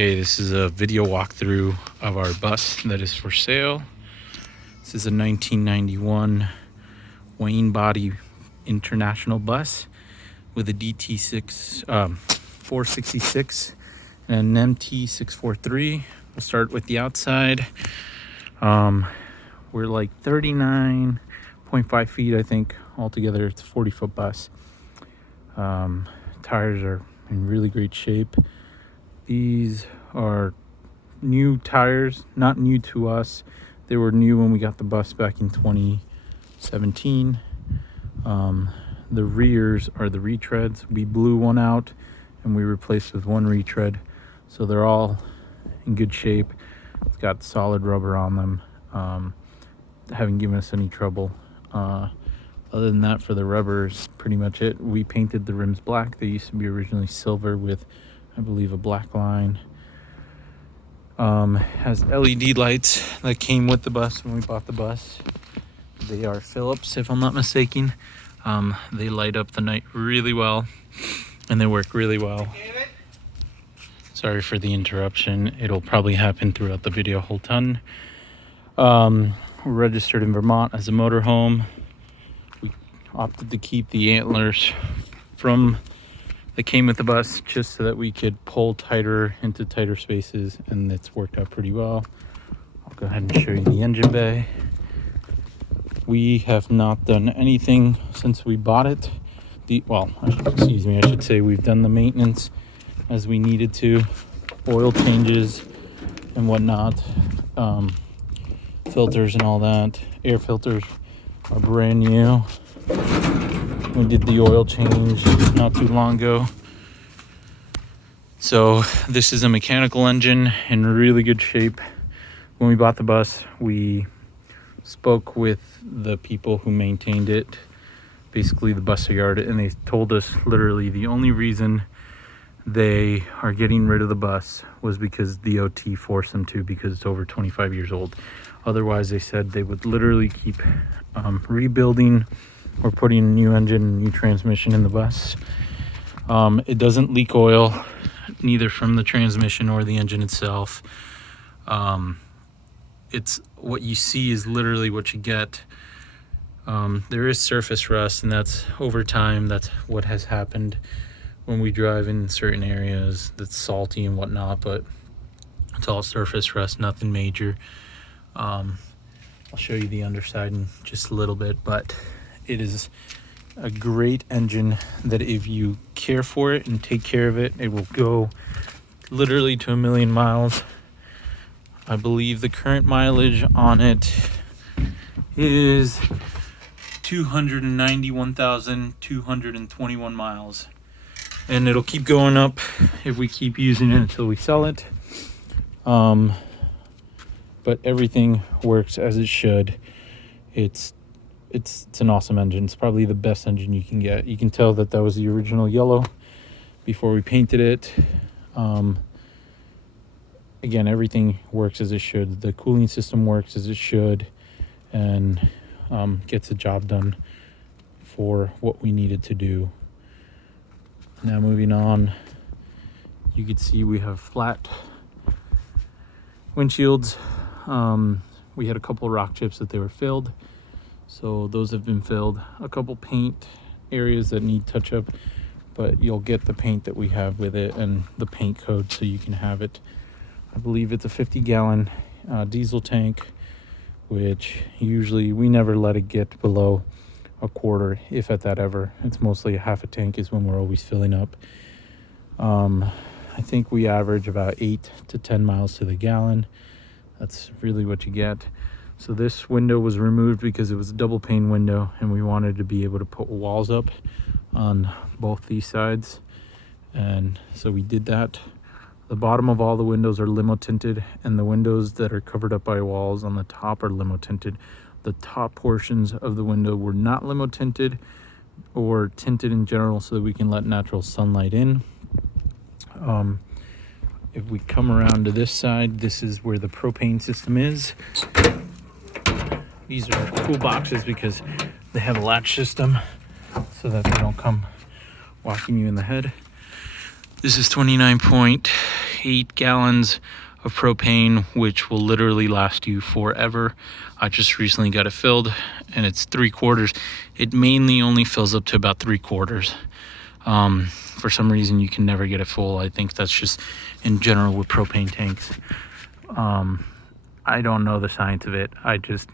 Okay, this is a video walkthrough of our bus that is for sale. This is a 1991 Wayne body international bus with a DT6 466 and an MT643. We'll start with the outside. We're like 39.5 feet, I think. Altogether, it's a 40-foot bus. Tires are in really great shape. These are new tires, not new to us. They were new when we got the bus back in 2017. The rears are the retreads. We blew one out and we replaced with one retread. So they're all in good shape. It's got solid rubber on them. Haven't given us any trouble. Other than that, for the rubber is pretty much it. We painted the rims black. They used to be originally silver with, I believe, a black line. Has LED lights that came with the bus when we bought the bus. They are Philips, if I'm not mistaken. They light up the night really well, and they work really well. Sorry for the interruption. It'll probably happen throughout the video a whole ton. We're registered in Vermont as a motorhome. We opted to keep the antlers that came with the bus just so that we could pull tighter into tighter spaces, and it's worked out pretty well. I'll go ahead and show you the engine bay. We have not done anything since we bought it. I should say we've done the maintenance as we needed to, oil changes and whatnot, filters and all that. Air filters are brand new. We did the oil change not too long ago. So this is a mechanical engine in really good shape. When we bought the bus, we spoke with the people who maintained it, basically the bus yard, and they told us literally the only reason they are getting rid of the bus was because the OT forced them to, because it's over 25 years old. Otherwise, they said they would literally keep rebuilding or putting a new engine, new transmission in the bus. It doesn't leak oil, neither from the transmission or the engine itself. It's what you see is literally what you get. There is surface rust, and that's over time. That's what has happened when we drive in certain areas that's salty and whatnot, but it's all surface rust, nothing major. I'll show you the underside in just a little bit, but it is a great engine that if you care for it and take care of it, it will go literally to 1,000,000 miles. I believe the current mileage on it is 291,221 miles. And it'll keep going up if we keep using it until we sell it. But everything works as it should. It's an awesome engine. It's probably the best engine you can get. You can tell that was the original yellow before we painted it. Again, everything works as it should. The cooling system works as it should, and gets the job done for what we needed to do. Now moving on, you can see we have flat windshields. We had a couple rock chips that they were filled, so those have been filled. A couple paint areas that need touch up, but you'll get the paint that we have with it and the paint code so you can have it. I believe it's a 50-gallon diesel tank, which usually we never let it get below a quarter, if at that ever. It's mostly a half a tank is when we're always filling up. I think we average about 8 to 10 miles to the gallon. That's really what you get. So this window was removed because it was a double pane window, and we wanted to be able to put walls up on both these sides, and so we did that. The bottom of all the windows are limo tinted, and the windows that are covered up by walls on the top are limo tinted. The top portions of the window were not limo tinted or tinted in general, so that we can let natural sunlight in. If we come around to this side, this is where the propane system is. These are cool boxes because they have a latch system so that they don't come whacking you in the head. This is 29.8 8 gallons of propane, which will literally last you forever. I just recently got it filled, and it's 3/4. It mainly only fills up to about 3/4. For some reason, you can never get it full. I think that's just in general with propane tanks. I don't know the science of it. I just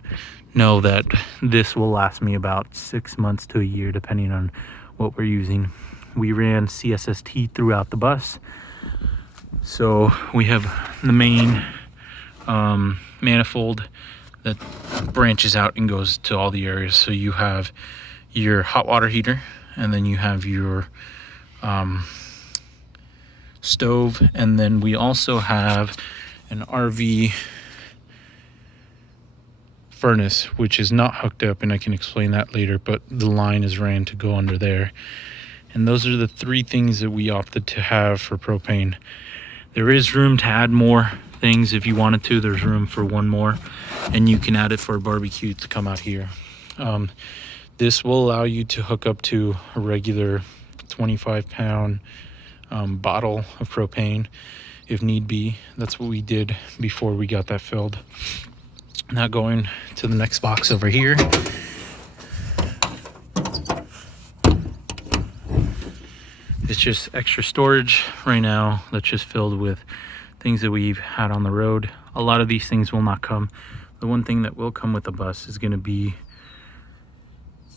know that this will last me about 6 months to a year, depending on what we're using. We ran CSST throughout the bus. So we have the main manifold that branches out and goes to all the areas. So you have your hot water heater, and then you have your stove, and then we also have an RV furnace, which is not hooked up, and I can explain that later, but the line is ran to go under there. And those are the 3 things that we opted to have for propane. There is room to add more things if you wanted to. There's room for 1 more, and you can add it for a barbecue to come out here. This will allow you to hook up to a regular 25-pound bottle of propane if need be. That's what we did before we got that filled. Now going to the next box over here. It's just extra storage right now that's just filled with things that we've had on the road. A lot of these things will not come. The one thing that will come with the bus is going to be,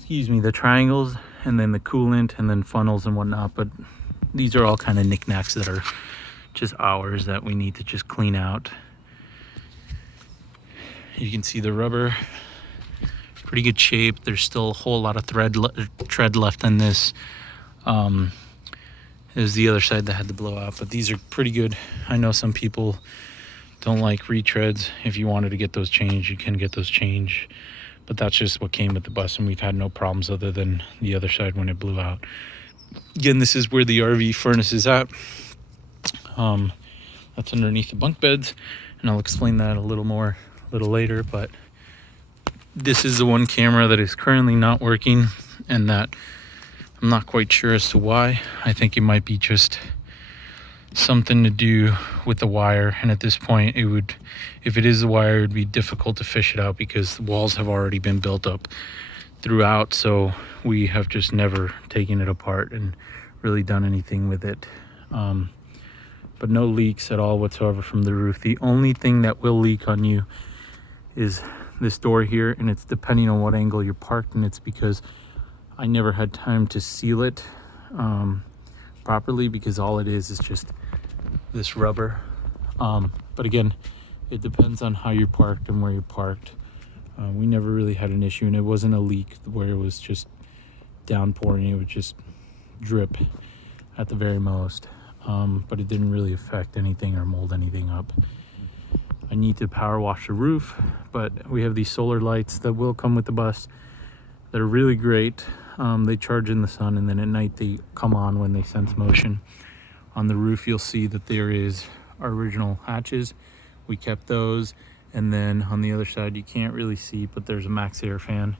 the triangles, and then the coolant, and then funnels and whatnot. But these are all kind of knickknacks that are just ours that we need to just clean out. You can see the rubber, pretty good shape. There's still a whole lot of tread left in this. There's the other side that had to blow out, but these are pretty good. I know some people don't like retreads. If you wanted to get those changed, you can get those changed, but that's just what came with the bus, and we've had no problems other than the other side when it blew out. Again, this is where the RV furnace is at. That's underneath the bunk beds, and I'll explain that a little later, but this is the one camera that is currently not working, and that I'm not quite sure as to why. I think it might be just something to do with the wire, and at this point it would, if it is the wire, it would be difficult to fish it out because the walls have already been built up throughout, so we have just never taken it apart and really done anything with it. But no leaks at all whatsoever from the roof. The only thing that will leak on you is this door here, and it's depending on what angle you're parked, and it's because I never had time to seal it properly, because all it is just this rubber. But again, it depends on how you're parked and where you're parked. We never really had an issue, and it wasn't a leak where it was just downpouring. It would just drip at the very most, but it didn't really affect anything or mold anything up. I need to power wash the roof, but we have these solar lights that will come with the bus that are really great. They charge in the sun, and then at night they come on when they sense motion. On the roof you'll see that there is our original hatches. We kept those, and then on the other side you can't really see, but there's a max air fan,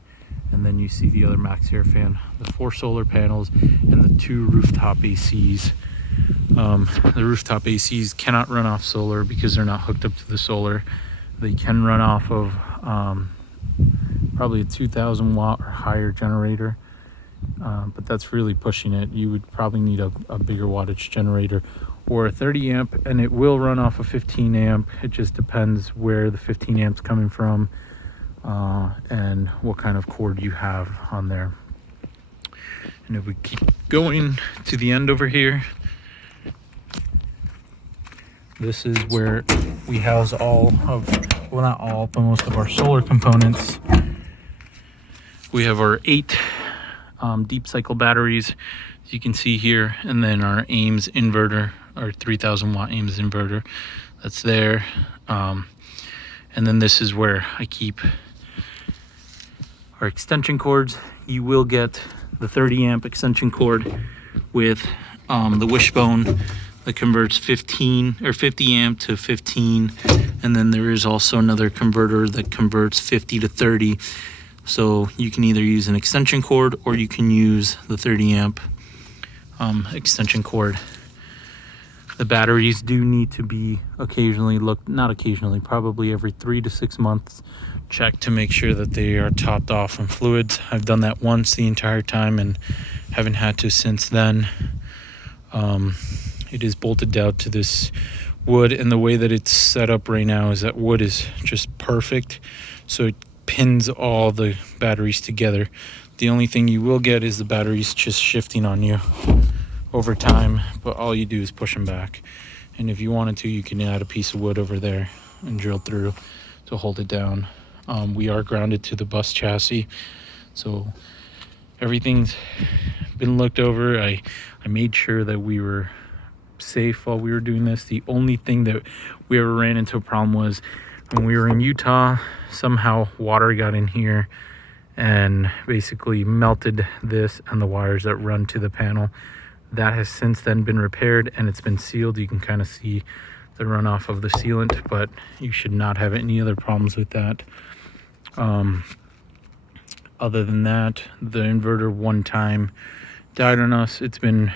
and then you see the other max air fan, the 4 solar panels, and the 2 rooftop ACs. The rooftop ACs cannot run off solar because they're not hooked up to the solar. They can run off of probably a 2,000 watt or higher generator, but that's really pushing it. You would probably need a bigger wattage generator or a 30 amp, and it will run off a 15 amp. It just depends where the 15 amps coming from and what kind of cord you have on there. And if we keep going to the end over here, this is where we house all of, well, not all, but most of our solar components. We have our 8 deep cycle batteries, as you can see here, and then our Ames inverter, our 3,000 watt Ames inverter that's there. And then this is where I keep our extension cords. You will get the 30 amp extension cord with the wishbone that converts 15 or 50 amp to 15, and then there is also another converter that converts 50 to 30. So you can either use an extension cord or you can use the 30 amp extension cord. The batteries do need to be occasionally looked, not occasionally, probably every 3 to 6 months, checked to make sure that they are topped off from fluids. I've done that once the entire time and haven't had to since then. It is bolted down to this wood, and the way that it's set up right now is that wood is just perfect, so it pins all the batteries together. The only thing you will get is the batteries just shifting on you over time, but all you do is push them back. And if you wanted to, you can add a piece of wood over there and drill through to hold it down. We are grounded to the bus chassis, so everything's been looked over. I made sure that we were safe while we were doing this. The only thing that we ever ran into a problem was when we were in Utah, somehow water got in here and basically melted this and the wires that run to the panel. That has since then been repaired and it's been sealed. You can kind of see the runoff of the sealant, but you should not have any other problems with that. Other than that, the inverter one time died on us. It's been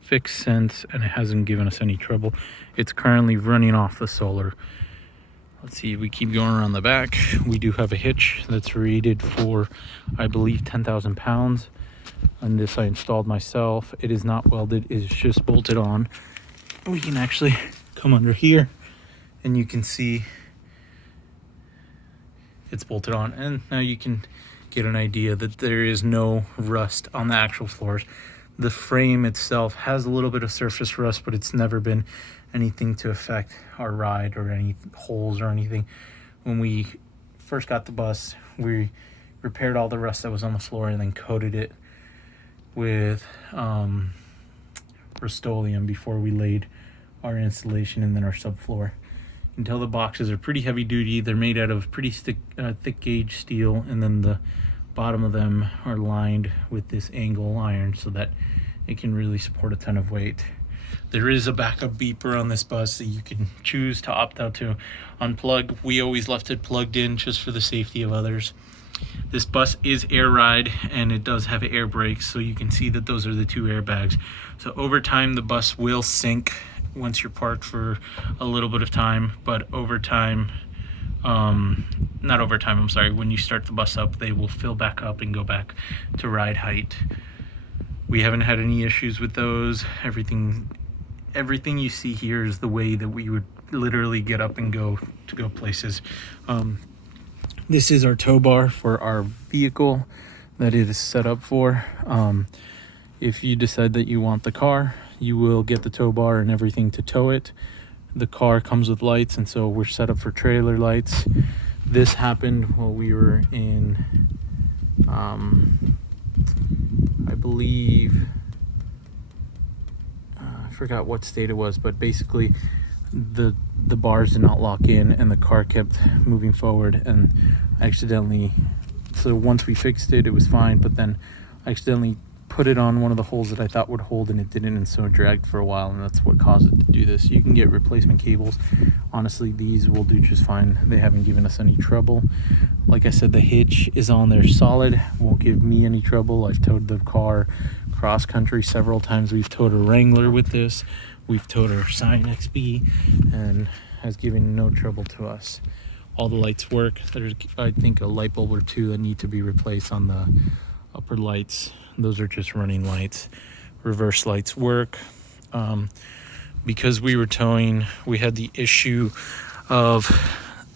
fixed since, and it hasn't given us any trouble. It's currently running off the solar. Let's see, we keep going around the back. We do have a hitch that's rated for, I believe, 10,000 pounds. And this I installed myself. It is not welded, it's just bolted on. We can actually come under here and you can see it's bolted on, and now you can get an idea that there is no rust on the actual floors. The frame itself has a little bit of surface rust, but it's never been anything to affect our ride or any holes or anything. When we first got the bus, we repaired all the rust that was on the floor and then coated it with Rust-Oleum before we laid our installation and then our subfloor. You can tell the boxes are pretty heavy duty. They're made out of pretty thick gauge steel, and then the bottom of them are lined with this angle iron so that it can really support a ton of weight. There is a backup beeper on this bus that you can choose to opt out to unplug. We always left it plugged in just for the safety of others. This bus is air ride and it does have air brakes, so you can see that those are the two airbags. So over time the bus will sink once you're parked for a little bit of time, but over time, not over time, I'm sorry, when you start the bus up, they will fill back up and go back to ride height. We haven't had any issues with those. Everything you see here is the way that we would literally get up and go places. This is our tow bar for our vehicle that it is set up for. If you decide that you want the car, you will get the tow bar and everything to tow it. The car comes with lights, and so we're set up for trailer lights. This happened while we were in, I believe, I forgot what state it was, but basically the bars did not lock in and the car kept moving forward, and accidentally, so once we fixed it, it was fine, but then I accidentally put it on one of the holes that I thought would hold and it didn't, and so it dragged for a while, and that's what caused it to do this. You can get replacement cables. Honestly, these will do just fine. They haven't given us any trouble. Like I said, the hitch is on there solid, won't give me any trouble. I've towed the car cross country several times. We've towed a Wrangler with this. We've towed our Scion XB and has given no trouble to us. All the lights work. There's, I think, a light bulb or two that need to be replaced on the upper lights. Those are just running lights. Reverse lights work. Because we were towing, we had the issue of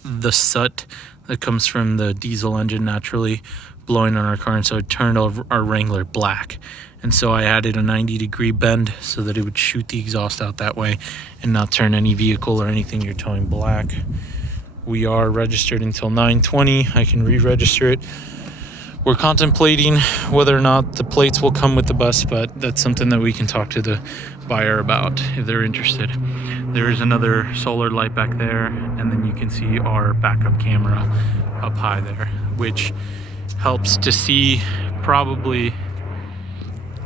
the soot that comes from the diesel engine naturally blowing on our car, and so it turned our Wrangler black. And so I added a 90-degree bend so that it would shoot the exhaust out that way and not turn any vehicle or anything you're towing black. We are registered until 9/20. I can re-register it. We're contemplating whether or not the plates will come with the bus, but that's something that we can talk to the buyer about if they're interested. There is another solar light back there, and then you can see our backup camera up high there, which helps to see probably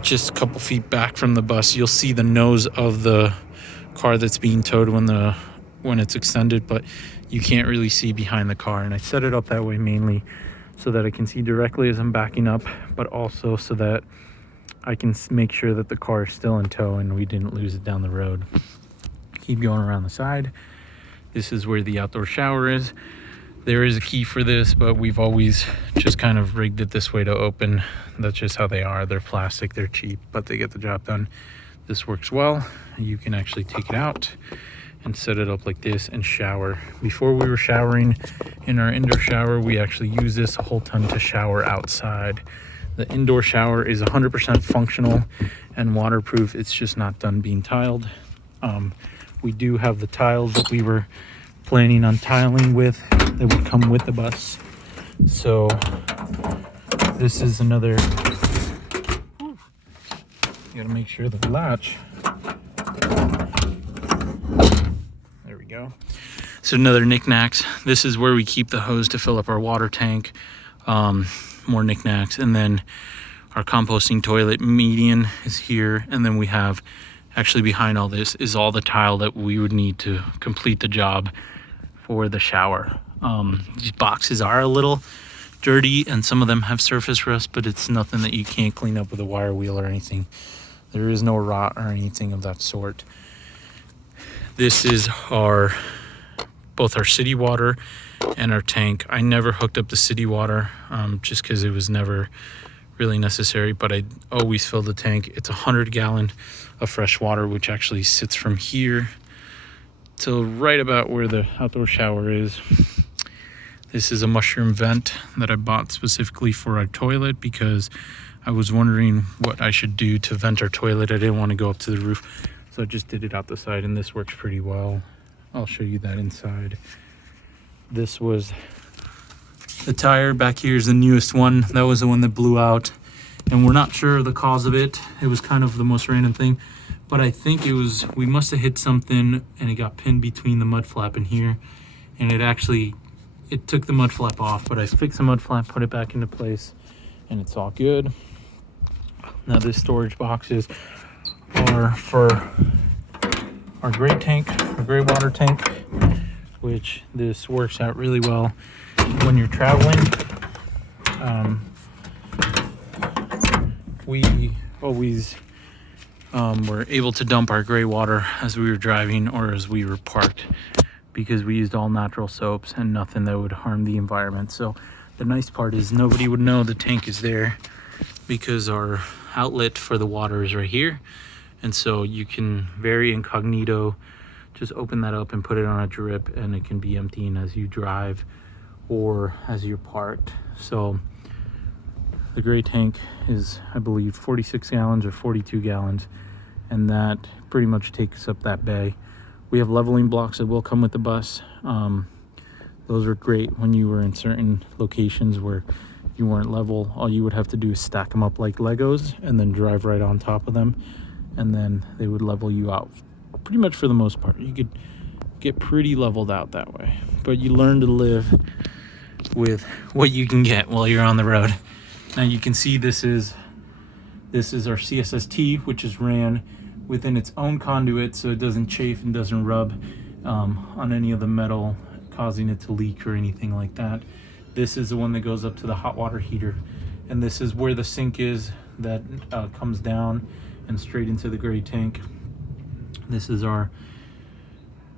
just a couple feet back from the bus. You'll see the nose of the car that's being towed when it's extended, but you can't really see behind the car. And I set it up that way mainly so that I can see directly as I'm backing up, but also so that I can make sure that the car is still in tow and we didn't lose it down the road. keep going around the side. This is where the outdoor shower is. There is a key for this, but we've always just kind of rigged it this way to open. That's just how they are. They're plastic, they're cheap, but they get the job done. This works well. You can actually take it out and set it up like this and shower. Before we were showering in our indoor shower, we actually use this a whole ton to shower outside. The indoor shower is 100% functional and waterproof. It's just not done being tiled. We do have the tiles that we were planning on tiling with that would come with the bus. So this is another, you gotta make sure the latch, there we go. So another knickknacks. This is where we keep the hose to fill up our water tank. More knickknacks. And then our composting toilet median is here. And then we have, actually behind all this is all the tile that we would need to complete the job for the shower. These boxes are a little dirty and some of them have surface rust, but it's nothing that you can't clean up with a wire wheel or anything. There is no rot or anything of that sort. This is both our city water and our tank. I never hooked up the city water just because it was never really necessary, but I always fill the tank. It's 100 gallon of fresh water, which actually sits from here till right about where the outdoor shower is. This is a mushroom vent that I bought specifically for our toilet because I was wondering what I should do to vent our toilet. I didn't want to go up to the roof, so I just did it out the side, and this works pretty well. I'll show you that inside. This was the tire. Back here is the newest one. That was the one that blew out, and we're not sure of the cause of it. It was kind of the most random thing, but I think we must have hit something and it got pinned between the mud flap in here, and it took the mud flap off, but I fixed the mud flap, put it back into place, and it's all good. Now this storage boxes are for our gray tank, our gray water tank, which this works out really well when you're traveling. We always were able to dump our gray water as we were driving or as we were parked because we used all natural soaps and nothing that would harm the environment. So the nice part is nobody would know the tank is there because our outlet for the water is right here. And so you can very incognito just open that up and put it on a drip, and it can be emptying as you drive or as you're parked. So the gray tank is, I believe, 46 gallons or 42 gallons, and that pretty much takes up that bay. We have leveling blocks that will come with the bus. Those are great when you were in certain locations where you weren't level. All you would have to do is stack them up like Legos and then drive right on top of them, and then they would level you out. Pretty much for the most part, you could get pretty leveled out that way, but you learn to live with what you can get while you're on the road. Now you can see this is our CSST, which is ran within its own conduit, so it doesn't chafe and doesn't rub on any of the metal, causing it to leak or anything like that. This is the one that goes up to the hot water heater, and this is where the sink is that comes down and straight into the gray tank. This is our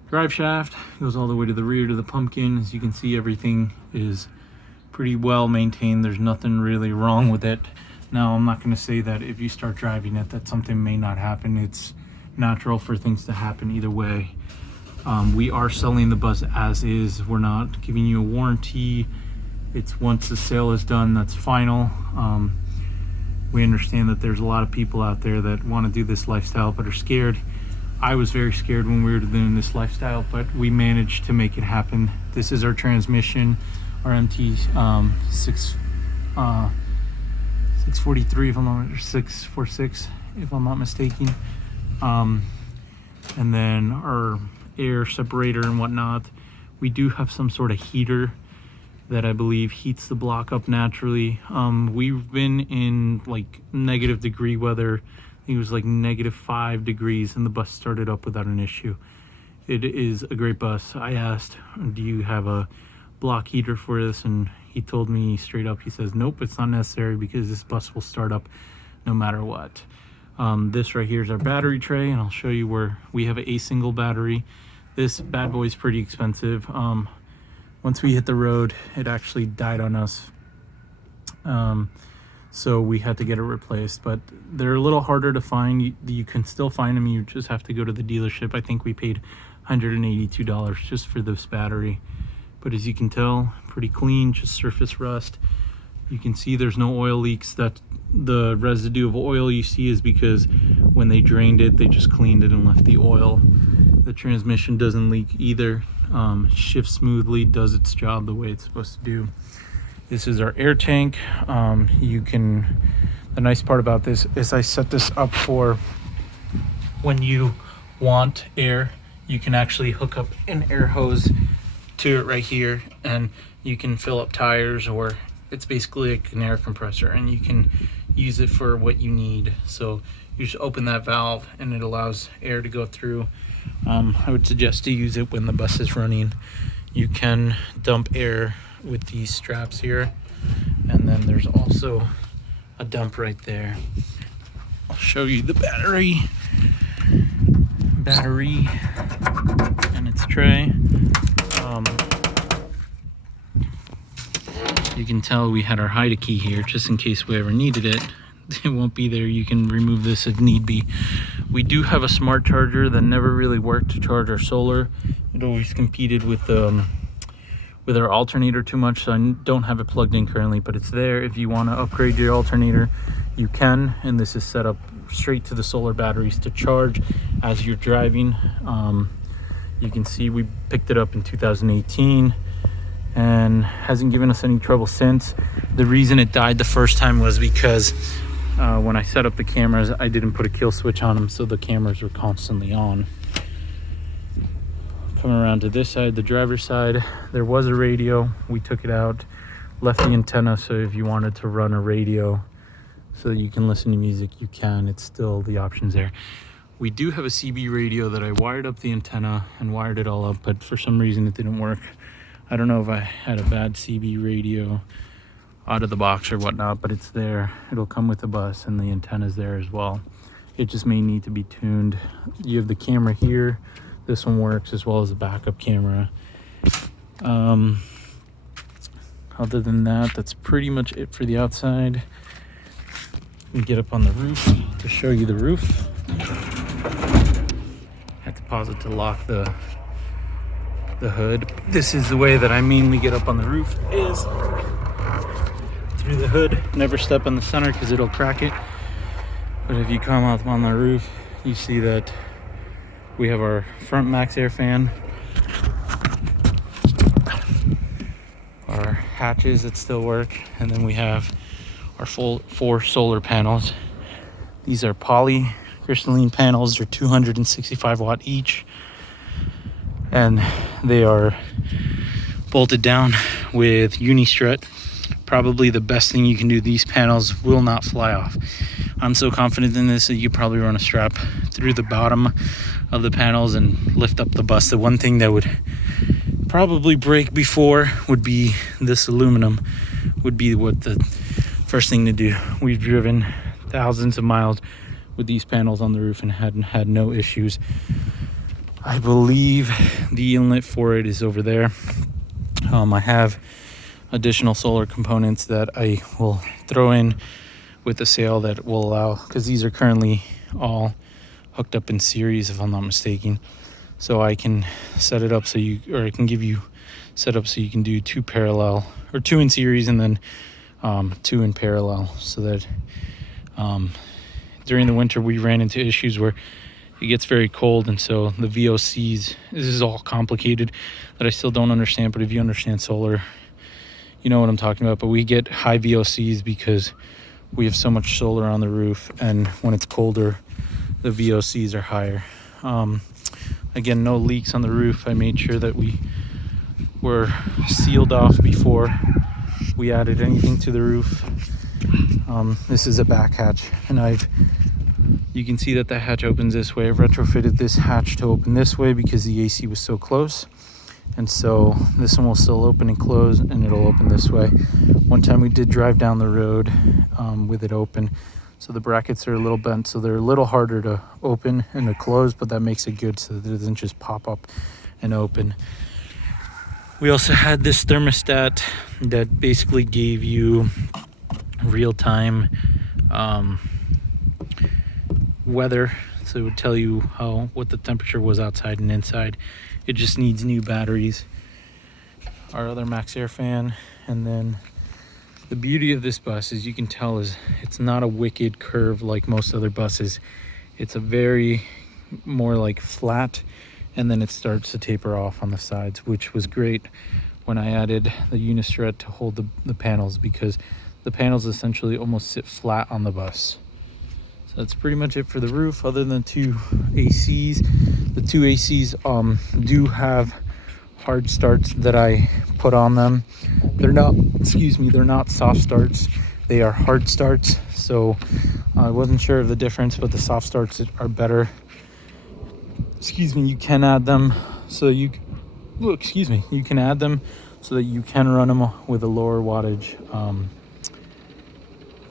drive shaft, goes all the way to the rear to the pumpkin. As you can see, everything is pretty well maintained. There's nothing really wrong with it. Now, I'm not going to say that if you start driving it that something may not happen. It's natural for things to happen either way. We are selling the bus as is. We're not giving you a warranty. It's once the sale is done, that's final. We understand that there's a lot of people out there that want to do this lifestyle but are scared. I was very scared when we were doing this lifestyle, but we managed to make it happen. This is our transmission, our MT 643 if I'm not, or 646 if I'm not mistaken. And then our air separator and whatnot. We do have some sort of heater that I believe heats the block up naturally. We've been in like negative degree weather. I think it was like -5 degrees, and the bus started up without an issue. It is a great bus. I asked, do you have a block heater for this? And he told me straight up, he says, nope, it's not necessary because this bus will start up no matter what. This right here is our battery tray, and I'll show you where we have a single battery. This bad boy is pretty expensive. Once we hit the road, it actually died on us. So we had to get it replaced, but they're a little harder to find. You can still find them, you just have to go to the dealership. I think we paid $182 just for this battery, but as you can tell, pretty clean, just surface rust. You can see there's no oil leaks. That the residue of oil you see is because when they drained it, they just cleaned it and left the oil. The transmission doesn't leak either. Shifts smoothly, does its job the way it's supposed to do. This is our air tank. The nice part about this is I set this up for when you want air, you can actually hook up an air hose to it right here, and you can fill up tires, or it's basically like an air compressor, and you can use it for what you need. So you just open that valve and it allows air to go through. I would suggest to use it when the bus is running. You can dump air with these straps here, and then there's also a dump right there. I'll show you the battery and its tray. You can tell we had our hide a key here just in case we ever needed it. It won't be there. You can remove this if need be. We do have a smart charger that never really worked to charge our solar. It always competed with our alternator too much, so I don't have it plugged in currently, but it's there. If you want to upgrade your alternator, you can, and this is set up straight to the solar batteries to charge as you're driving. You can see we picked it up in 2018 and hasn't given us any trouble since. The reason it died the first time was because when I set up the cameras, I didn't put a kill switch on them, so the cameras were constantly on. Coming around to this side, the driver's side, there was a radio. We took it out, left the antenna, so if you wanted to run a radio so that you can listen to music, you can. It's still, the options there. We do have a CB radio that I wired up the antenna and wired it all up, but for some reason it didn't work. I don't know if I had a bad CB radio out of the box or whatnot, but it's there. It'll come with the bus, and the antenna's there as well. It just may need to be tuned. You have the camera here. This one works, as well as a backup camera. Other than that, that's pretty much it for the outside. We get up on the roof to show you the roof. Had to pause it to lock the hood. This is the way that I mainly get up on the roof, is through the hood. Never step in the center because it'll crack it. But if you come up on the roof, you see that we have our front max air fan, our hatches that still work, and then we have our full 4 solar panels. These are poly crystalline panels. They're 265 watt each, and they are bolted down with uni strut. Probably the best thing you can do. These panels will not fly off. I'm so confident in this that you probably run a strap through the bottom of the panels and lift up the bus. The one thing that would probably break before would be this aluminum, would be what the first thing to do. We've driven thousands of miles with these panels on the roof and hadn't had no issues. I believe the inlet for it is over there. I have additional solar components that I will throw in with the sale that will allow, because these are currently all hooked up in series if I'm not mistaken, so I can set it up so you, or I can give you set up so you can do 2 parallel, or 2 in series and then 2 in parallel, so that during the winter we ran into issues where it gets very cold, and so the VOCs, this is all complicated that I still don't understand, but if you understand solar, you know what I'm talking about. But we get high VOCs because we have so much solar on the roof, and when it's colder, the VOCs are higher. Again, no leaks on the roof. I made sure that we were sealed off before we added anything to the roof. This is a back hatch, and you can see that the hatch opens this way. I've retrofitted this hatch to open this way because the AC was so close, and so this one will still open and close, and it'll open this way. One time we did drive down the road with it open, So the brackets are a little bent, so they're a little harder to open and to close, but that makes it good so that it doesn't just pop up and open. We also had this thermostat that basically gave you real-time weather, so it would tell you what the temperature was outside and inside. It just needs new batteries. Our other max air fan, and then the beauty of this bus, as you can tell, is it's not a wicked curve like most other buses. It's a very more like flat, and then it starts to taper off on the sides, which was great when I added the Unistrut to hold the panels, because the panels essentially almost sit flat on the bus. So that's pretty much it for the roof, other than 2 ACs. The 2 ACs do have hard starts that I put on them. They're not, they're not soft starts. They are hard starts. So I wasn't sure of the difference, but the soft starts are better. You can add them so you can add them so that you can run them with a lower wattage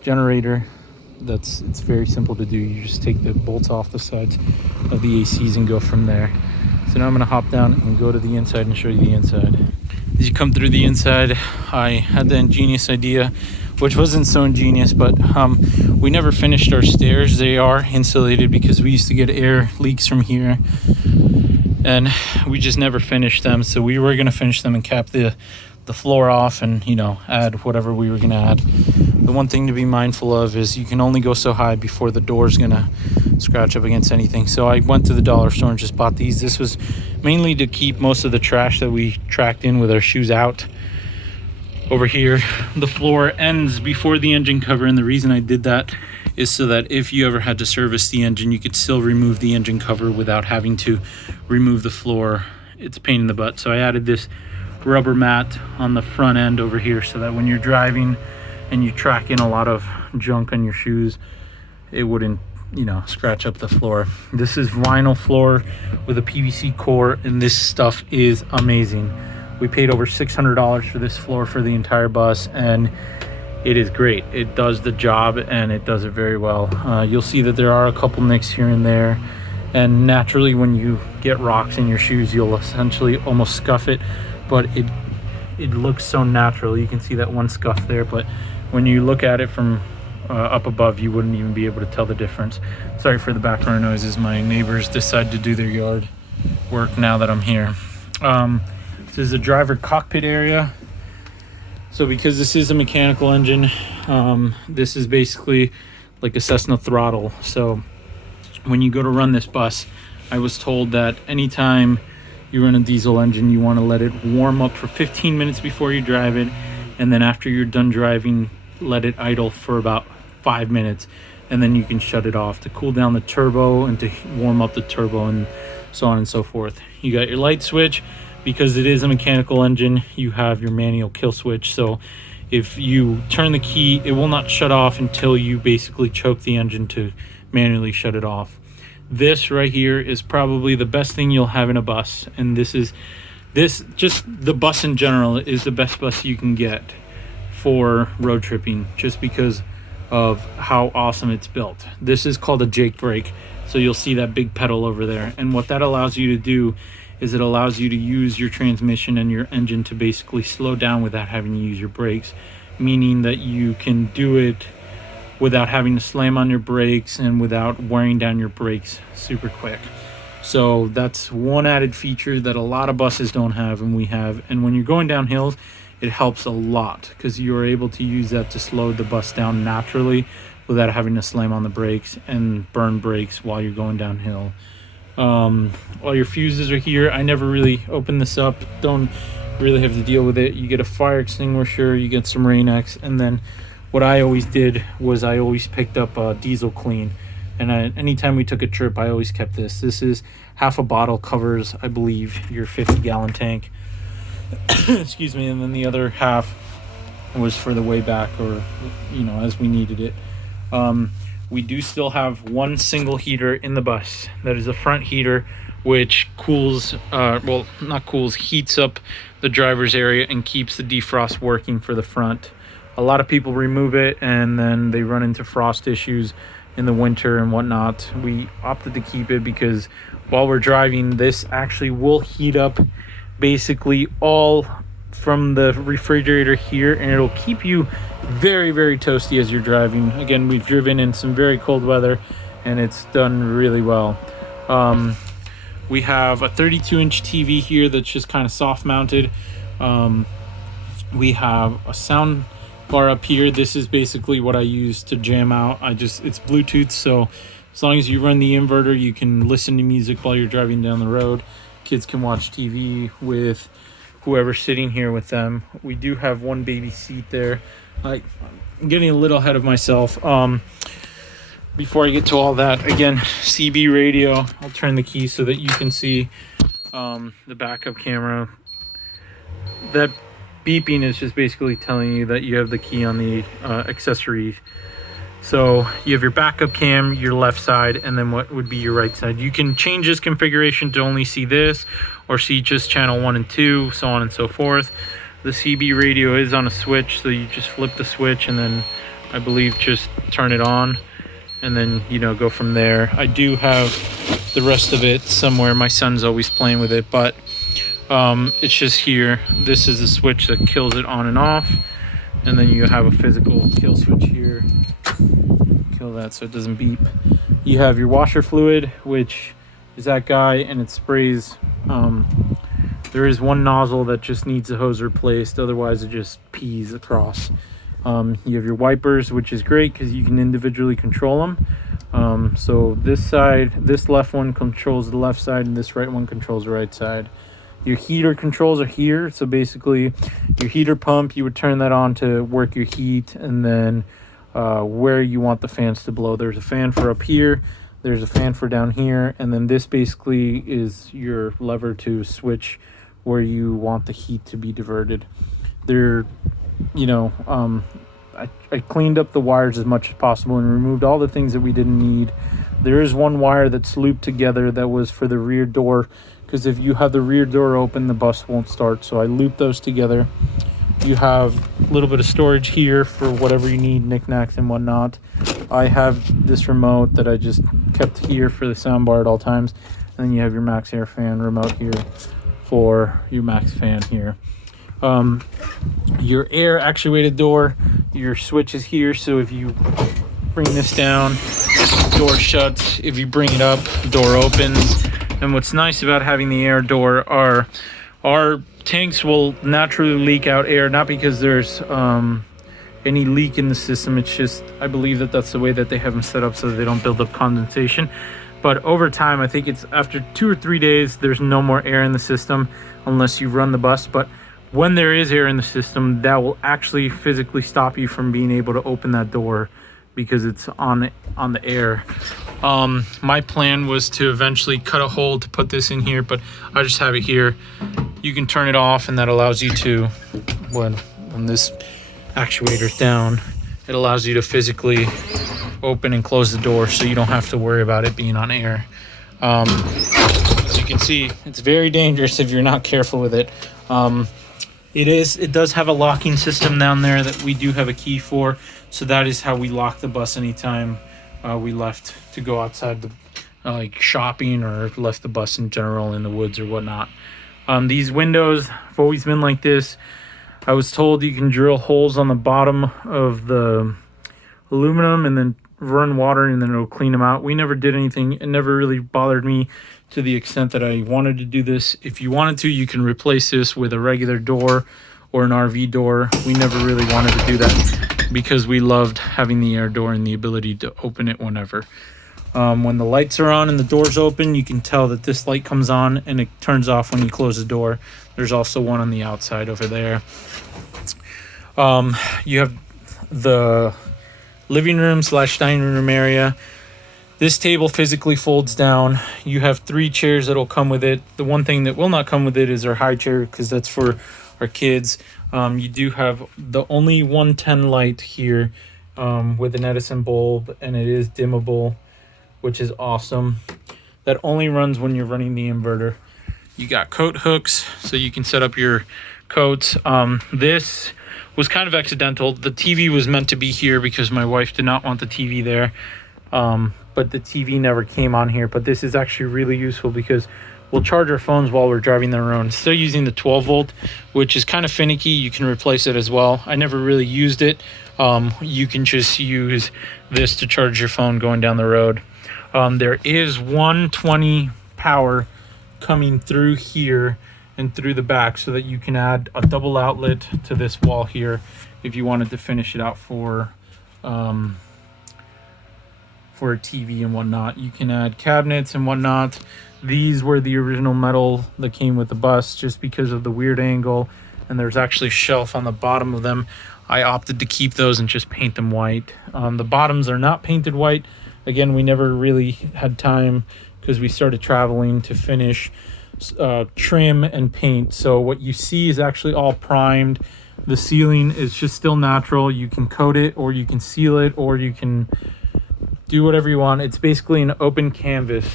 generator. It's very simple to do. You just take the bolts off the sides of the ACs and go from there. So now I'm going to hop down and go to the inside and show you the inside. As you come through the inside, I had the ingenious idea, which wasn't so ingenious, but we never finished our stairs. They are insulated because we used to get air leaks from here, and we just never finished them. So we were going to finish them and cap the floor off and, add whatever we were going to add. The one thing to be mindful of is you can only go so high before the door's going to scratch up against anything. So I went to the dollar store and just bought these. This was mainly to keep most of the trash that we tracked in with our shoes out. Over here, the floor ends before the engine cover, and the reason I did that is so that if you ever had to service the engine, you could still remove the engine cover without having to remove the floor. It's a pain in the butt. So I added this rubber mat on the front end over here so that when you're driving and you track in a lot of junk on your shoes, it wouldn't scratch up the floor. This is vinyl floor with a PVC core, and this stuff is amazing. We paid over $600 for this floor for the entire bus, and it is great. It does the job, and it does it very well. You'll see that there are a couple nicks here and there, and naturally when you get rocks in your shoes, you'll essentially almost scuff it, but it looks so natural. You can see that one scuff there, but when you look at it from up above, you wouldn't even be able to tell the difference. Sorry for the background noises. My neighbors decide to do their yard work now that I'm here. This is a driver cockpit area. So because this is a mechanical engine, this is basically like a Cessna throttle. So when you go to run this bus, I was told that anytime you run a diesel engine, you want to let it warm up for 15 minutes before you drive it, and then after you're done driving, let it idle for about 5 minutes, and then you can shut it off to cool down the turbo and to warm up the turbo, and so on and so forth. You got your light switch. Because it is a mechanical engine, you have your manual kill switch. So if you turn the key, it will not shut off until you basically choke the engine to manually shut it off. This right here is probably the best thing you'll have in a bus, and just the bus in general is the best bus you can get for road tripping, just because of how awesome it's built. This is called a Jake brake, so you'll see that big pedal over there, and what that allows you to do is it allows you to use your transmission and your engine to basically slow down without having to use your brakes, meaning that you can do it without having to slam on your brakes and without wearing down your brakes super quick. So that's one added feature that a lot of buses don't have, and we have. And when you're going down hills, it helps a lot because you're able to use that to slow the bus down naturally without having to slam on the brakes and burn brakes while you're going downhill. All your fuses are here. I never really opened this up, don't really have to deal with it. You get a fire extinguisher, you get some Rain-X, and then what I always did was I always picked up a diesel clean, and anytime we took a trip, I always kept this. This is half a bottle, covers, I believe, your 50-gallon tank. Excuse me. And then the other half was for the way back, or as we needed it. We do still have one single heater in the bus. That is a front heater, which cools, heats up the driver's area and keeps the defrost working for the front. A lot of people remove it and then they run into frost issues in the winter and whatnot. We opted to keep it because while we're driving, this actually will heat up basically all from the refrigerator here, and it'll keep you very, very toasty as you're driving. Again, we've driven in some very cold weather and it's done really well. We have a 32-inch TV here that's just kind of soft mounted. We have a sound bar up here. This is basically what I use to jam out. It's Bluetooth, so as long as you run the inverter, you can listen to music while you're driving down the road. Kids can watch TV with whoever's sitting here with them. We do have one baby seat there. I'm getting a little ahead of myself. Before I get to all that, again, CB radio. I'll turn the key so that you can see the backup camera. That beeping is just basically telling you that you have the key on the accessory. So you have your backup cam, your left side, and then what would be your right side. You can change this configuration to only see this or see just channel 1 and 2, so on and so forth. The CB radio is on a switch, so you just flip the switch and then I believe just turn it on and then, you know, go from there. I do have the rest of it somewhere. My son's always playing with it, but it's just here. This is a switch that kills it on and off, and then you have a physical kill switch here. Kill that so it doesn't beep. You have your washer fluid, which is that guy, and it sprays. There is one nozzle that just needs a hose replaced, otherwise it just pees across. You have your wipers, which is great because you can individually control them. So this side, this left one controls the left side, and this right one controls the right side. Your heater controls are here. So basically your heater pump, you would turn that on to work your heat, and then where you want the fans to blow. There's a fan for up here, there's a fan for down here, and then this basically is your lever to switch where you want the heat to be diverted. I cleaned up the wires as much as possible and removed all the things that we didn't need. There is one wire that's looped together that was for the rear door, because if you have the rear door open, the bus won't start. So I looped those together. You have a little bit of storage here for whatever you need, knickknacks and whatnot. I have this remote that I just kept here for the soundbar at all times. And then you have your Max Air fan remote here for your Max fan here. Your air actuated door, your switch is here, so if you bring this down, door shuts. If you bring it up, door opens. And what's nice about having the air door are our tanks will naturally leak out air, not because there's any leak in the system. It's just, I believe that that's the way that they have them set up so that they don't build up condensation. But over time, I think it's after 2 or 3 days, there's no more air in the system unless you run the bus. But when there is air in the system, that will actually physically stop you from being able to open that door because it's on the air. My plan was to eventually cut a hole to put this in here, but I just have it here. You can turn it off, and that allows you to, when this actuator's down, it allows you to physically open and close the door so you don't have to worry about it being on air. As you can see, it's very dangerous if you're not careful with it. It does have a locking system down there that we do have a key for, so that is how we lock the bus anytime we left to go outside the like shopping or left the bus in general in the woods or whatnot. These windows have always been like this. I was told you can drill holes on the bottom of the aluminum and then run water and then it'll clean them out. We never did anything. It never really bothered me to the extent that I wanted to do this. If you wanted to, you can replace this with a regular door or an RV door. We never really wanted to do that because we loved having the air door and the ability to open it whenever. When the lights are on and the door's open, you can tell that this light comes on and it turns off when you close the door. There's also one on the outside over there. You have the living room / dining room area. This table physically folds down. You have 3 chairs that'll come with it. The one thing that will not come with it is our high chair, because that's for our kids. You do have the only 110 light here with an Edison bulb, and it is dimmable, which is awesome. That only runs when you're running the inverter. You got coat hooks, so you can set up your coats. This was kind of accidental. The TV was meant to be here because my wife did not want the TV there. But the TV never came on here. But this is actually really useful because we'll charge our phones while we're driving the road. Still using the 12 volt, which is kind of finicky. You can replace it as well. I never really used it. You can just use this to charge your phone going down the road. There is 120 power coming through here and through the back, so that you can add a double outlet to this wall here if you wanted to finish it out for a TV and whatnot. You can add cabinets and whatnot. These were the original metal that came with the bus, just because of the weird angle, and there's actually a shelf on the bottom of them. I opted to keep those and just paint them white. The bottoms are not painted white. Again, we never really had time because we started traveling to finish trim and paint. So what you see is actually all primed. The ceiling is just still natural. You can coat it, or you can seal it, or you can do whatever you want. It's basically an open canvas.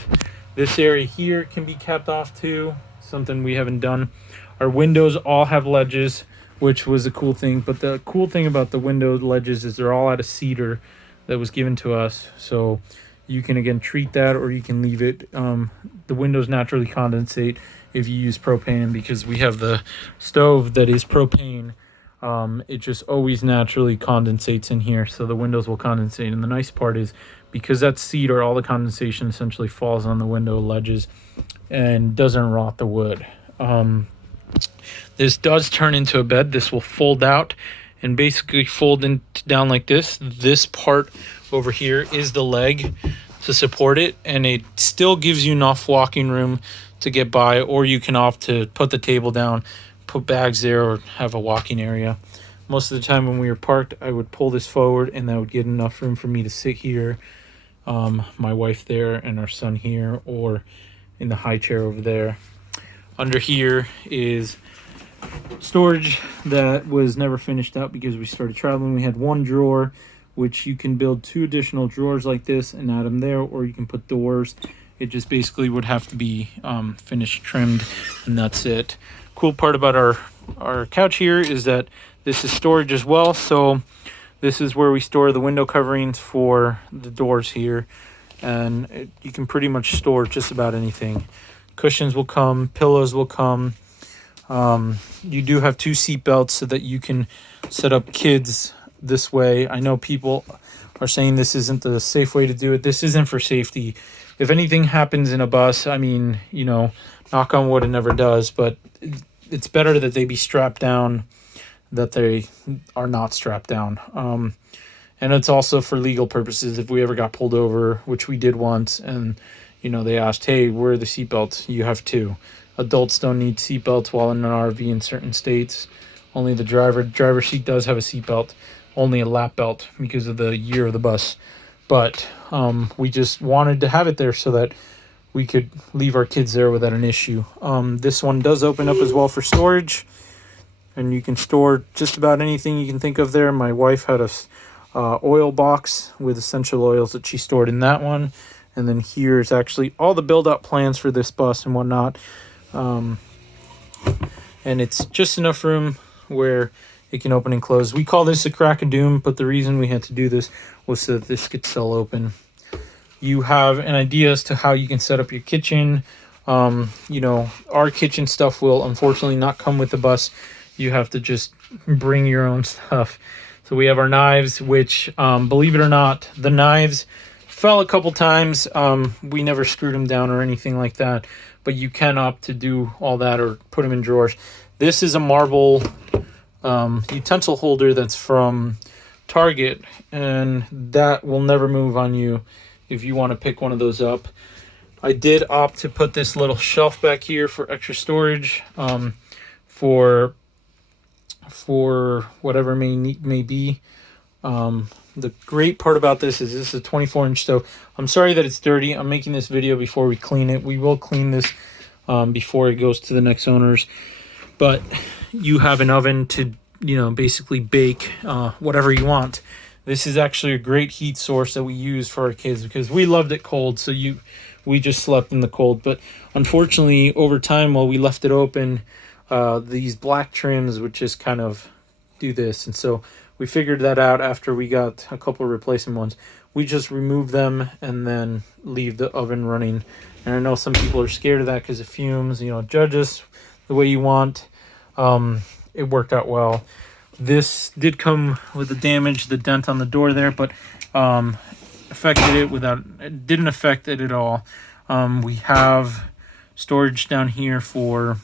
This area here can be capped off too, something we haven't done. Our windows all have ledges, which was a cool thing. But the cool thing about the window ledges is they're all out of cedar that was given to us. So you can, again, treat that, or you can leave it. The windows naturally condensate if you use propane, because we have the stove that is propane. It just always naturally condensates in here, so the windows will condensate. And the nice part is, because that's cedar, all the condensation essentially falls on the window ledges and doesn't rot the wood. This does turn into a bed. This will fold out and basically fold down like this. This part over here is the leg to support it, and it still gives you enough walking room to get by, or you can opt to put the table down, put bags there, or have a walking area. Most of the time when we were parked, I would pull this forward, and that would get enough room for me to sit here, my wife there, and our son here, or in the high chair over there. Under here is storage that was never finished out because we started traveling. We had one drawer, which you can build 2 additional drawers like this and add them there, or you can put doors. It just basically would have to be finished, trimmed, and that's it. Cool part about our couch here is that this is storage as well. So this is where we store the window coverings for the doors here, and you can pretty much store just about anything. Cushions will come, pillows will come. You do have 2 seat belts so that you can set up kids this way. I know people are saying this isn't the safe way to do it. This isn't for safety. If anything happens in a bus, I mean, you know, knock on wood, it never does, but it's better that they be strapped down, that they are not strapped down. And it's also for legal purposes. If we ever got pulled over, which we did once, and, you know, they asked, hey, where are the seatbelts? You have 2. Adults don't need seatbelts while in an RV in certain states. Only the driver's seat does have a seatbelt. Only a lap belt because of the year of the bus. But we just wanted to have it there so that we could leave our kids there without an issue. This one does open up as well for storage, and you can store just about anything you can think of there. My wife had a oil box with essential oils that she stored in that one. And then here is actually all the build-out plans for this bus and whatnot. And it's just enough room where it can open and close. We call this a crack of doom, but the reason we had to do this was so that this could still open. You have an idea as to how you can set up your kitchen. You know, our kitchen stuff will unfortunately not come with the bus. You have to just bring your own stuff. So we have our knives, which, believe it or not, the knives fell a couple times. We never screwed them down or anything like that, but you can opt to do all that or put them in drawers. This is a marble utensil holder that's from Target, and that will never move on you if you want to pick one of those up. I did opt to put this little shelf back here for extra storage, for whatever may be. The great part about this is a 24-inch stove. I'm sorry that it's dirty. I'm making this video before we clean it. We will clean this before it goes to the next owners. But you have an oven to, you know, basically bake whatever you want. This is actually a great heat source that we use for our kids because we loved it cold. So we just slept in the cold. But unfortunately, over time, while we left it open, these black trims would just kind of do this. And so we figured that out after we got a couple of replacement ones. We just remove them and then leave the oven running. And I know some people are scared of that because of fumes. You know, judge us the way you want. It worked out well. This did come with the damage, the dent on the door there, but affected it without, it didn't affect it at all. We have storage down here for